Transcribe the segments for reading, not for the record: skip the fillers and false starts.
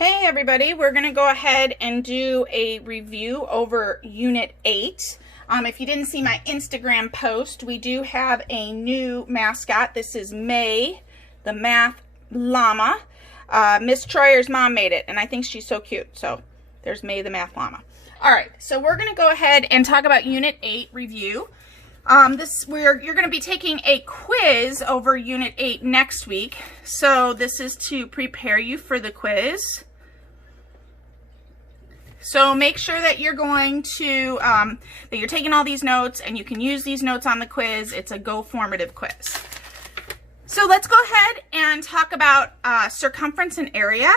Hey everybody, we're going to go ahead and do a review over Unit 8. If you didn't see my Instagram post, we do have a new mascot. This is May, the math llama. Miss Troyer's mom made it, and I think she's so cute. So there's May, the math llama. All right, so we're going to go ahead and talk about Unit 8 review. You're going to be taking a quiz over Unit 8 next week. So this is to prepare you for the quiz. So make sure that you're going to, that you're taking all these notes and you can use these notes on the quiz. It's a Go Formative quiz. So let's go ahead and talk about circumference and area.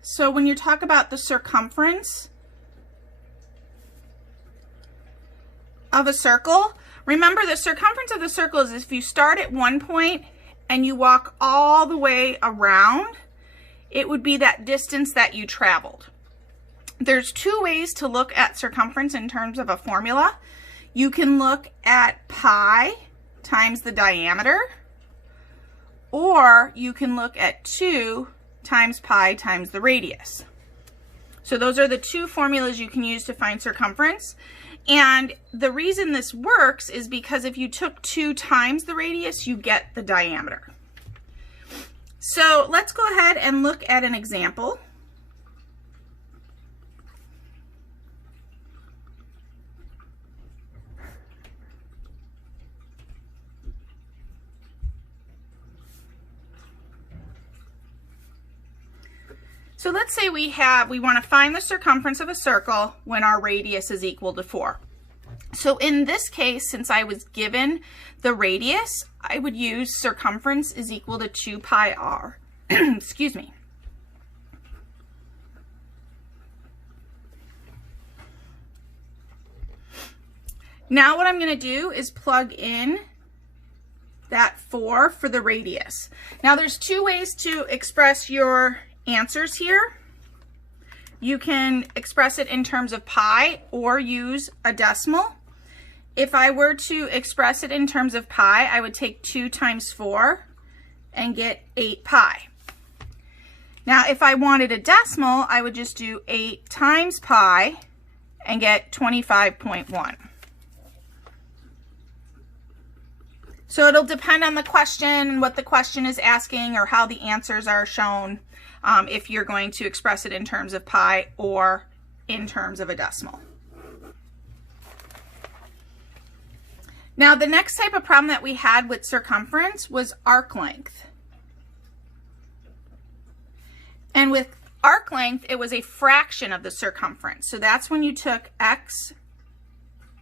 So when you talk about the circumference of a circle, remember the circumference of the circle is if you start at one point and you walk all the way around, it would be that distance that you traveled. There's two ways to look at circumference in terms of a formula. You can look at pi times the diameter, or you can look at 2 times pi times the radius. So those are the two formulas you can use to find circumference. And the reason this works is because if you took 2 times the radius, you get the diameter. So let's go ahead and look at an example. So let's say we want to find the circumference of a circle when our radius is equal to 4. So in this case, since I was given the radius, I would use circumference is equal to 2 pi r. Excuse me. Now what I'm going to do is plug in that 4 for the radius. Now there's two ways to express your answers here. You can express it in terms of pi or use a decimal. If I were to express it in terms of pi, I would take 2 times 4 and get 8 pi. Now if I wanted a decimal, I would just do 8 times pi and get 25.1. So it'll depend on the question, what the question is asking, or how the answers are shown, if you're going to express it in terms of pi or in terms of a decimal. Now the next type of problem that we had with circumference was arc length. And with arc length, it was a fraction of the circumference. So that's when you took x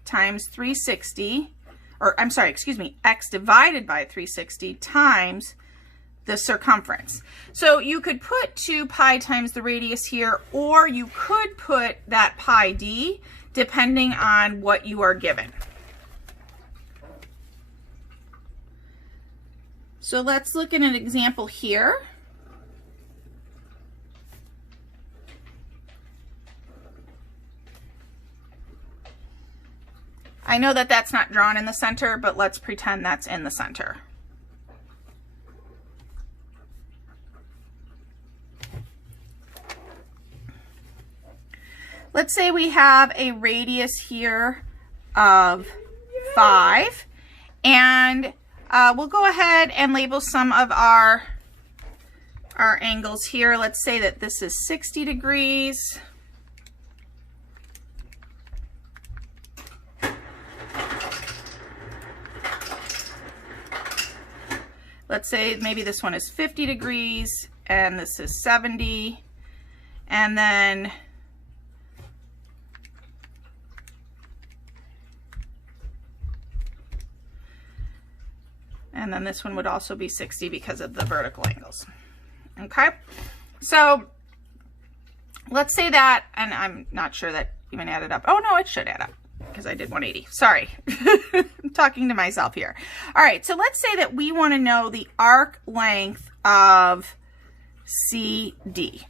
times 360, or I'm sorry, excuse me, x divided by 360 times the circumference. So you could put 2 pi times the radius here, or you could put that pi d, depending on what you are given. So let's look at an example here. I know that that's not drawn in the center, but let's pretend that's in the center. Let's say we have a radius here of 5, and we'll go ahead and label some of our angles here. Let's say that this is 60 degrees. Let's say maybe this one is 50 degrees and this is 70, and then this one would also be 60 because of the vertical angles. Okay, so let's say that, and I'm not sure that even added up. Oh no, it should add up because I did 180. Sorry, I'm talking to myself here. All right, so let's say that we want to know the arc length of CD.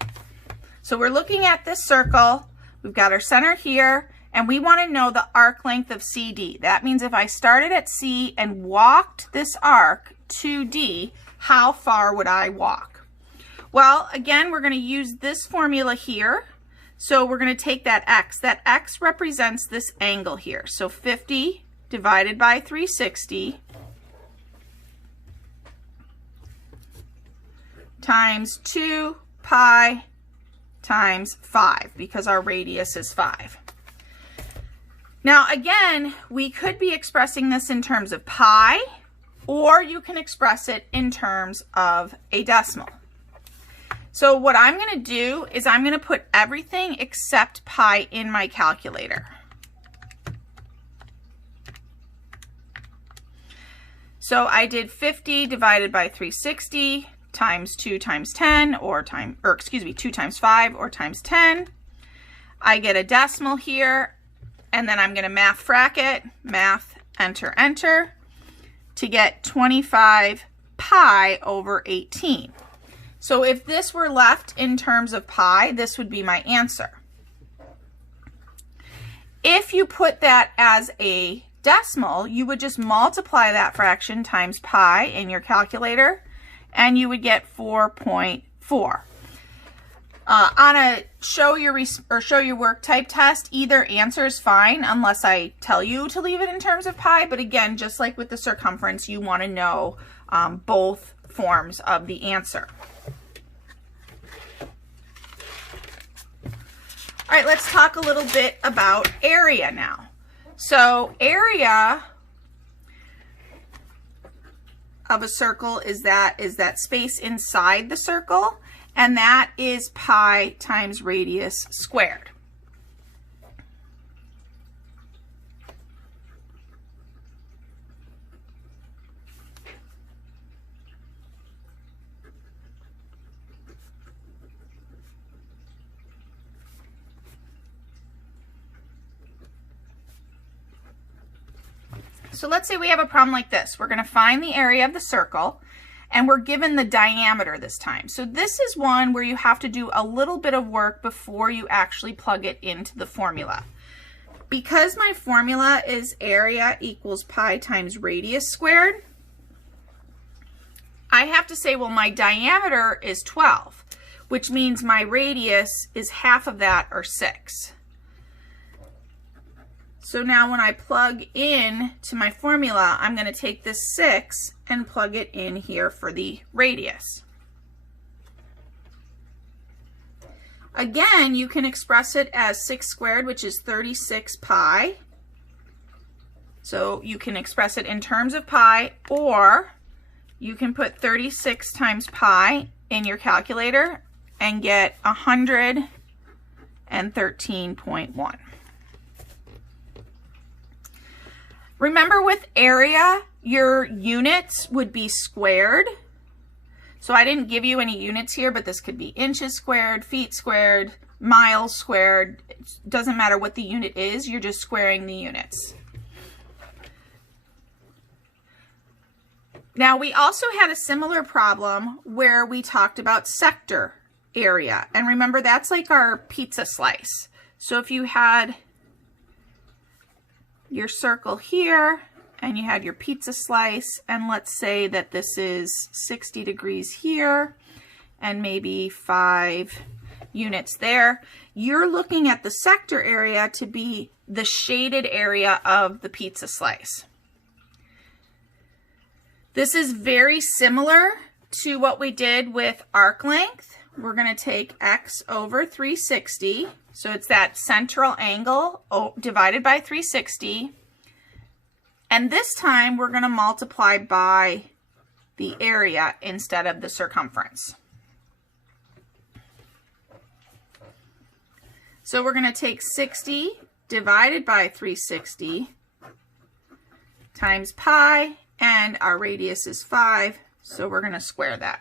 So we're looking at this circle. We've got our center here, and we want to know the arc length of CD. That means if I started at C and walked this arc to D, how far would I walk? Well, again, we're going to use this formula here. So we're going to take that x. That x represents this angle here. So 50 divided by 360 times 2 pi times 5, because our radius is 5. Now again, we could be expressing this in terms of pi, or you can express it in terms of a decimal. So what I'm going to do is I'm going to put everything except pi in my calculator. So I did 50 divided by 360 times 2 times 10, or 2 times 5 or times 10. I get a decimal here, and then I'm going to math bracket, math, enter, enter, to get 25 pi over 18. So if this were left in terms of pi, this would be my answer. If you put that as a decimal, you would just multiply that fraction times pi in your calculator, and you would get 4.4. On a show your work type test, either answer is fine unless I tell you to leave it in terms of pi. But again, just like with the circumference, you want to know both forms of the answer. All right, let's talk a little bit about area now. So area of a circle is that space inside the circle, and that is pi times radius squared. So let's say we have a problem like this. We're going to find the area of the circle, and we're given the diameter this time. So this is one where you have to do a little bit of work before you actually plug it into the formula. Because my formula is area equals pi times radius squared, I have to say, well, my diameter is 12, which means my radius is half of that, or 6. So now when I plug in to my formula, I'm going to take this 6 and plug it in here for the radius. Again, you can express it as 6 squared, which is 36 pi. So you can express it in terms of pi, or you can put 36 times pi in your calculator and get 113.1. Remember, with area, your units would be squared. So I didn't give you any units here, but this could be inches squared, feet squared, miles squared. It doesn't matter what the unit is, you're just squaring the units. Now, we also had a similar problem where we talked about sector area. And remember, that's like our pizza slice. So if you had your circle here and you had your pizza slice, and let's say that this is 60 degrees here and maybe 5 units there, you're looking at the sector area to be the shaded area of the pizza slice. This is very similar to what we did with arc length. We're going to take x over 360. So it's that central angle divided by 360. And this time we're going to multiply by the area instead of the circumference. So we're going to take 60 divided by 360 times pi, and our radius is 5, so we're going to square that.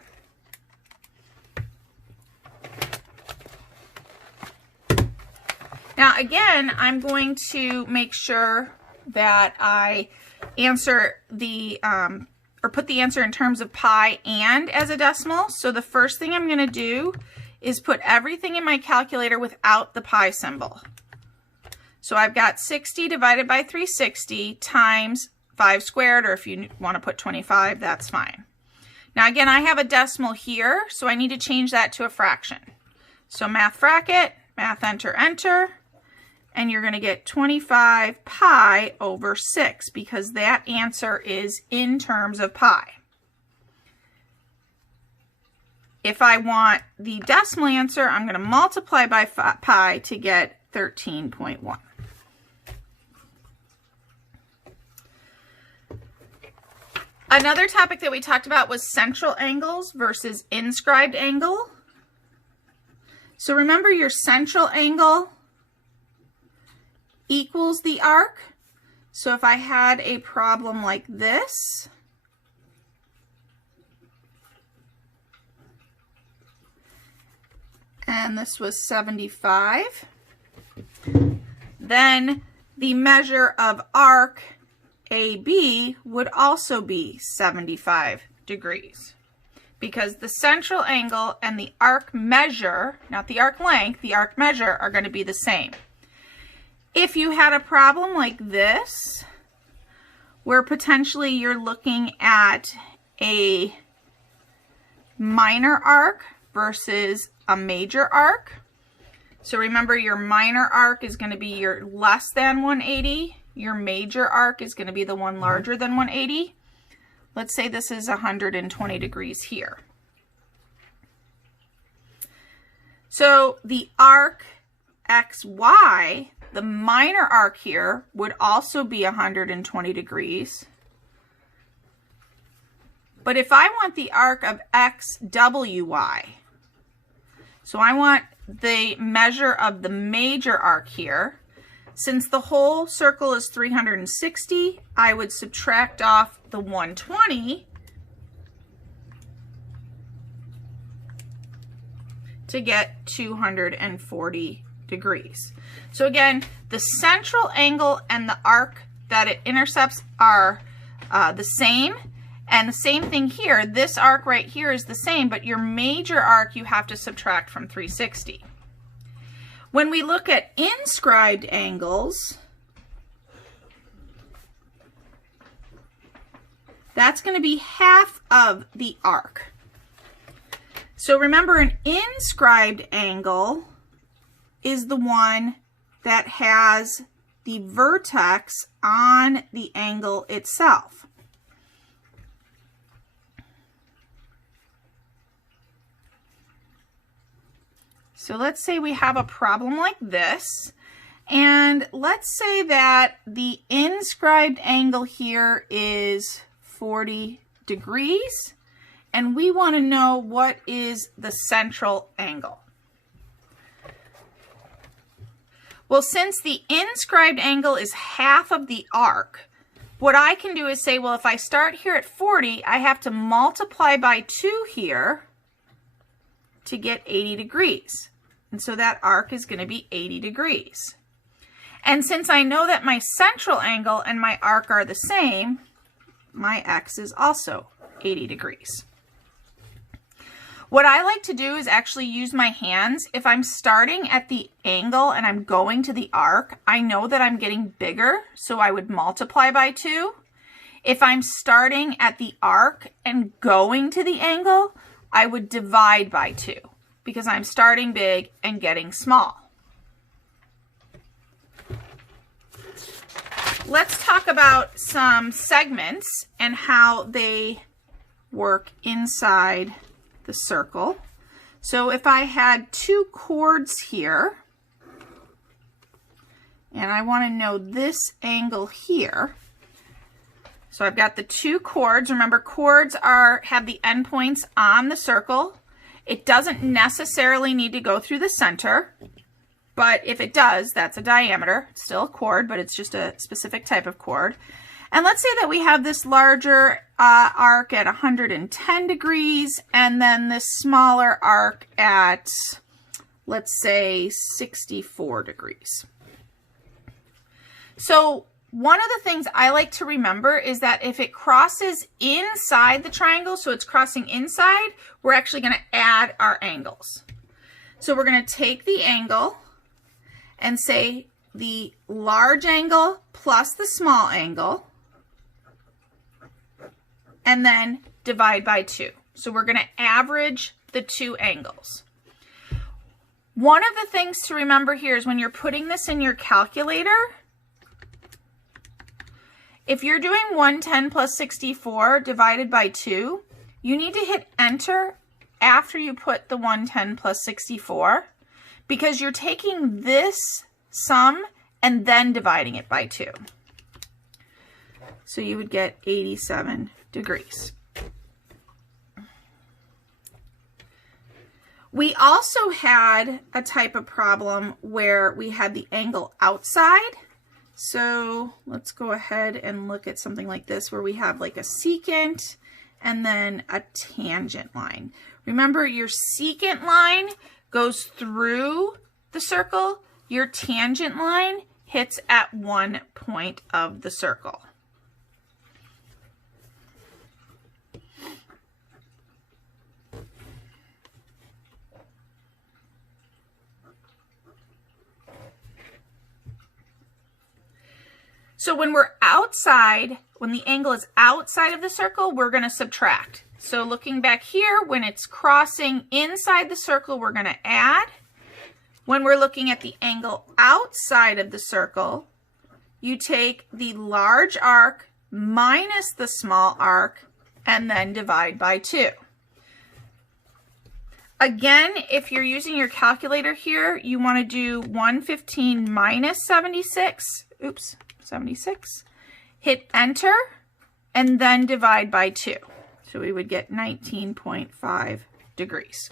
Now again, I'm going to make sure that I answer the, or put the answer in terms of pi and as a decimal. So the first thing I'm going to do is put everything in my calculator without the pi symbol. So I've got 60 divided by 360 times 5 squared, or if you want to put 25, that's fine. Now again, I have a decimal here, so I need to change that to a fraction. So math bracket, math enter, enter, and you're going to get 25 pi over 6 because that answer is in terms of pi. If I want the decimal answer, I'm going to multiply by pi to get 13.1. Another topic that we talked about was central angles versus inscribed angle. So remember, your central angle equals the arc. So if I had a problem like this, and this was 75, then the measure of arc AB would also be 75 degrees because the central angle and the arc measure, not the arc length, the arc measure are going to be the same. If you had a problem like this, where potentially you're looking at a minor arc versus a major arc, so remember your minor arc is going to be your less than 180, your major arc is going to be the one larger than 180. Let's say this is 120 degrees here. So the arc XY, the minor arc here, would also be 120 degrees. But if I want the arc of XWY, so I want the measure of the major arc here, since the whole circle is 360, I would subtract off the 120 to get 240 degrees. So again, the central angle and the arc that it intercepts are the same. And the same thing here, this arc right here is the same, but your major arc you have to subtract from 360. When we look at inscribed angles, that's going to be half of the arc. So remember, an inscribed angle is the one that has the vertex on the angle itself. So let's say we have a problem like this, and let's say that the inscribed angle here is 40 degrees, and we want to know what is the central angle. Well, since the inscribed angle is half of the arc, what I can do is say, well, if I start here at 40, I have to multiply by 2 here to get 80 degrees. And so that arc is going to be 80 degrees. And since I know that my central angle and my arc are the same, my X is also 80 degrees. What I like to do is actually use my hands. If I'm starting at the angle and I'm going to the arc, I know that I'm getting bigger, so I would multiply by 2. If I'm starting at the arc and going to the angle, I would divide by 2. Because I'm starting big and getting small. Let's talk about some segments and how they work inside the circle. So if I had 2 chords here, and I want to know this angle here, so I've got the 2 chords. Remember, chords have the endpoints on the circle. It doesn't necessarily need to go through the center, but if it does, that's a diameter. It's still a chord, but it's just a specific type of chord. And let's say that we have this larger arc at 110 degrees, and then this smaller arc at, let's say, 64 degrees. So one of the things I like to remember is that if it crosses inside the triangle, so it's crossing inside, we're actually going to add our angles. So we're going to take the angle and say the large angle plus the small angle, and then divide by 2. So we're going to average the two angles. One of the things to remember here is when you're putting this in your calculator, if you're doing 110 plus 64 divided by 2, you need to hit enter after you put the 110 plus 64 because you're taking this sum and then dividing it by 2. So you would get 87 degrees. We also had a type of problem where we had the angle outside. So let's go ahead and look at something like this where we have like a secant and then a tangent line. Remember, your secant line goes through the circle. Your tangent line hits at one point of the circle. So when we're outside, when the angle is outside of the circle, we're going to subtract. So looking back here, when it's crossing inside the circle, we're going to add. When we're looking at the angle outside of the circle, you take the large arc minus the small arc and then divide by 2. Again, if you're using your calculator here, you want to do 115 minus 76. Oops. 76, hit enter, and then divide by 2. So we would get 19.5 degrees.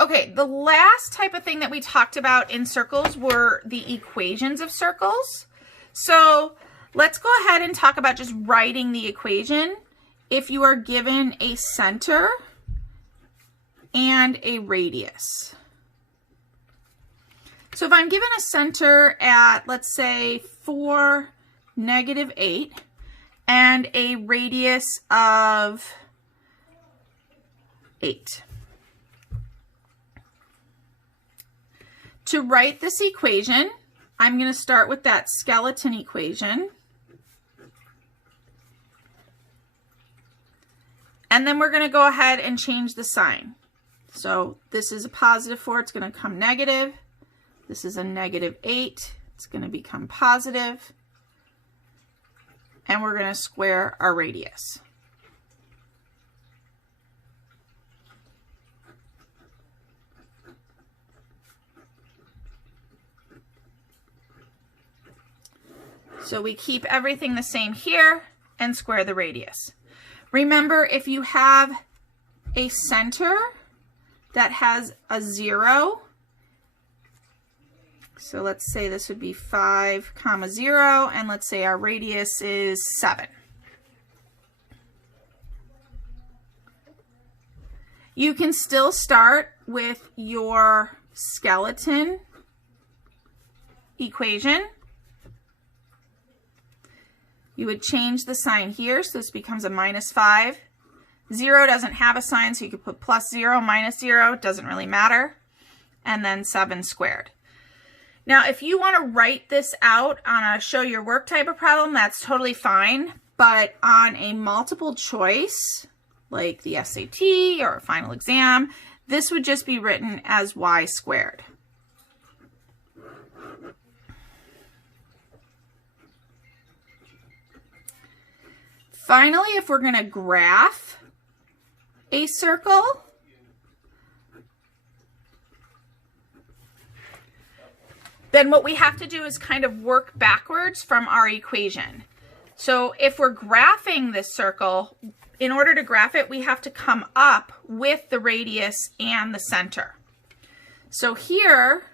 Okay, the last type of thing that we talked about in circles were the equations of circles. So let's go ahead and talk about just writing the equation. If you are given a center and a radius. So if I'm given a center at, let's say, 4, -8, and a radius of 8. To write this equation, I'm going to start with that skeleton equation. And then we're going to go ahead and change the sign. So this is a +4, it's going to come negative. This is a -8, it's going to become positive. And we're going to square our radius. So we keep everything the same here and square the radius. Remember, if you have a center that has a 0, so let's say this would be 5, 0, and let's say our radius is 7. You can still start with your skeleton equation. You would change the sign here, so this becomes a -5. 0 doesn't have a sign, so you could put +0, -0, it doesn't really matter. And then 7 squared. Now, if you want to write this out on a show your work type of problem, that's totally fine. But on a multiple choice, like the SAT or a final exam, this would just be written as y squared. Finally, if we're going to graph a circle, then what we have to do is kind of work backwards from our equation. So if we're graphing this circle, in order to graph it, we have to come up with the radius and the center. So here,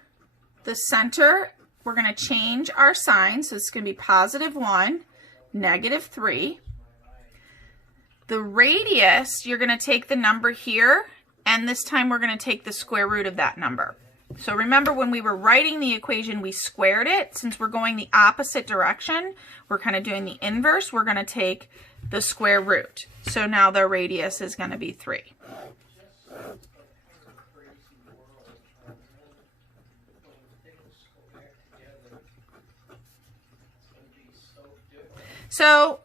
the center, we're going to change our sign. So it's going to be +1, -3. The radius, you're going to take the number here, and this time we're going to take the square root of that number. So remember, when we were writing the equation, we squared it. Since we're going the opposite direction, we're kind of doing the inverse. We're going to take the square root. So now the radius is going to be 3. So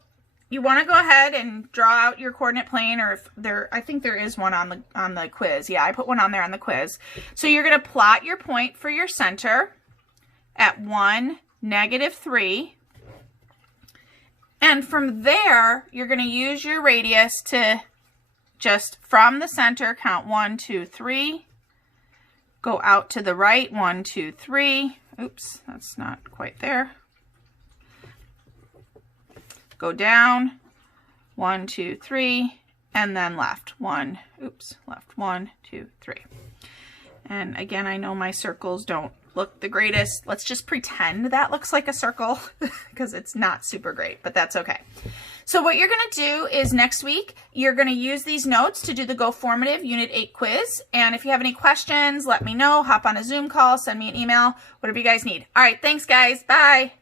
you want to go ahead and draw out your coordinate plane, or if there, I think there is one on the quiz. Yeah, I put one on there on the quiz. So you're going to plot your point for your center at 1, -3. And from there, you're going to use your radius to just from the center count 1, 2, 3. Go out to the right, 1, 2, 3. Oops, that's not quite there. Go down, 1, 2, 3, and then left. 1, oops, left, 1, 2, 3. And again, I know my circles don't look the greatest. Let's just pretend that looks like a circle because it's not super great, but that's okay. So what you're going to do is next week, you're going to use these notes to do the Go Formative Unit 8 quiz. And if you have any questions, let me know. Hop on a Zoom call, send me an email, whatever you guys need. All right, thanks guys. Bye.